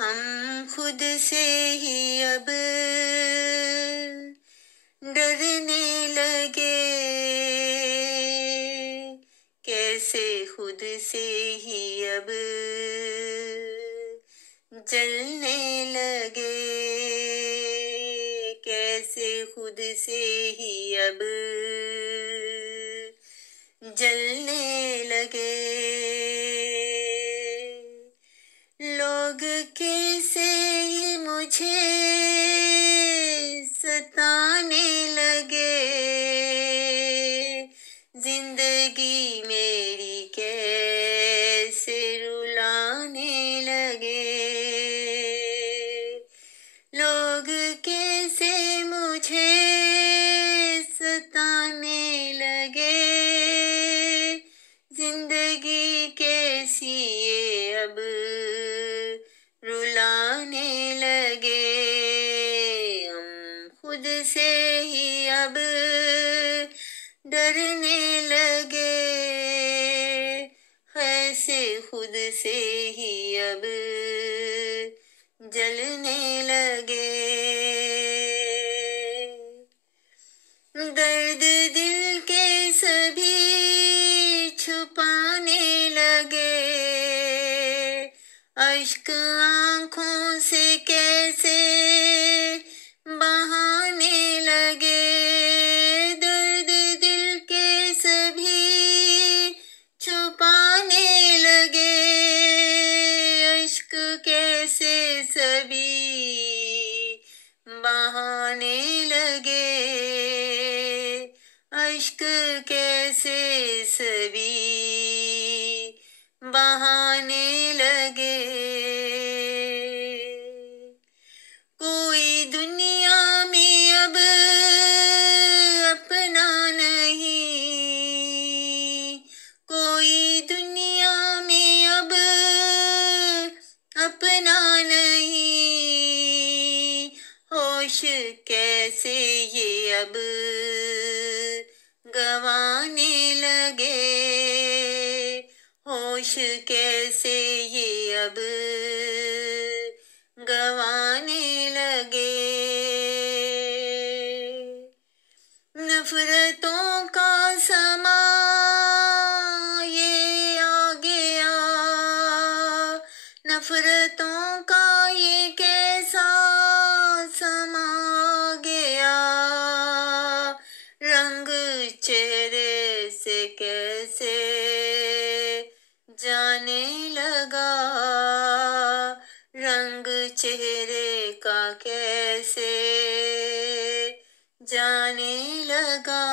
हम खुद से ही अब डरने लगे, कैसे खुद से ही अब जलने लगे, कैसे खुद से ही अब जलने लगे। लोग कैसे ही मुझे सताने लगे, जिंदगी मेरी कैसे रुलाने लगे। लोग कैसे मुझे सताने लगे, जिंदगी कैसी ये अब रुलाने लगे। हम खुद से ही अब डरने लगे, कैसे खुद से ही अब जलने लगे। दर्द दिल के सभी छुपाने लगे, अश्क आँखों से कैसे बहाने लगे। दर्द दिल के सभी छुपाने लगे, अश्क कैसे सभी बहाने लगे, अश्क कैसे सभी बहाने लगे। कोई दुनिया में अब अपना नहीं, कोई दुनिया में अब अपना नहीं, होश कैसे ये अब गंवाने लगे, होश कैसे ये अब गंवाने लगे। नफरतों का समा ये आ गया, नफरतों का ये कैसा समा गया। रंग चेहरे से कैसे जाने लगा, रंग चेहरे का कैसे जाने लगा।